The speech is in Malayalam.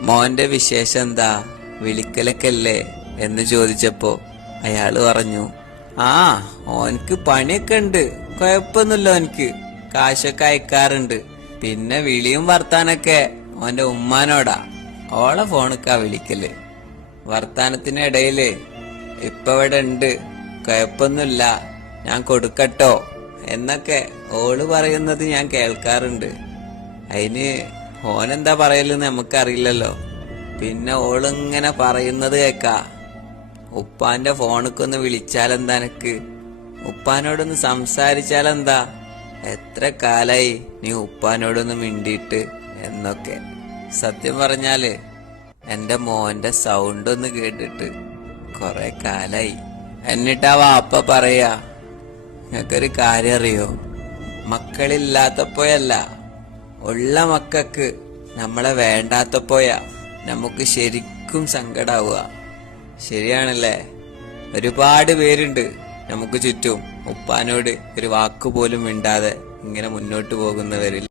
മോന്റെ വിശേഷം എന്താ, വിളിക്കലൊക്കെല്ലേ എന്ന് ചോദിച്ചപ്പോ അയാള് പറഞ്ഞു, ആ ഓൻക്ക് പണിയൊക്കെ ഉണ്ട്, കൊഴപ്പൊന്നുമില്ല, ഓൻക്ക് കാശൊക്കെ അയക്കാറുണ്ട്. പിന്നെ വിളിയും വർത്താനൊക്കെ ഓന്റെ ഉമ്മാനോടാ, ഓളെ ഫോണിക്കാ വിളിക്കല്. വർത്താനത്തിനിടയില് ഇപ്പൊ ഇവിടെ ഉണ്ട്, കൊഴപ്പൊന്നുമില്ല, ഞാൻ കൊടുക്കട്ടോ എന്നൊക്കെ ഓള് പറയുന്നത് ഞാൻ കേൾക്കാറുണ്ട്. അതിന് ഓനെന്താ പറയലെന്ന് നമുക്കറിയില്ലല്ലോ. പിന്നെ ഓളിങ്ങനെ പറയുന്നത് കേക്കാ, ഉപ്പാന്റെ ഫോണിക്കൊന്ന് വിളിച്ചാലെന്താ, എനക്ക് ഉപ്പാനോടൊന്ന് സംസാരിച്ചാലെന്താ, എത്ര കാലായി നീ ഉപ്പാനോടൊന്ന് മിണ്ടിയിട്ട് എന്നൊക്കെ. സത്യം പറഞ്ഞാല് എന്റെ മോന്റെ സൗണ്ട് ഒന്ന് കേട്ടിട്ട് കൊറേ കാലായി. എന്നിട്ടാ വാപ്പ പറയാ, നിങ്ങൾക്കൊരു കാര്യം അറിയോ, മക്കളില്ലാത്തപ്പോയല്ല, ഉള്ള മക്കൾക്ക് നമ്മളെ വേണ്ടാത്തപ്പോയാ നമുക്ക് ശരിക്കും സങ്കടാവുക. ശരിയാണല്ലേ? ഒരുപാട് പേരുണ്ട് നമുക്ക് ചുറ്റും ഉപ്പാനോട് ഒരു വാക്കുപോലും മിണ്ടാതെ ഇങ്ങനെ മുന്നോട്ട് പോകുന്നവരിൽ.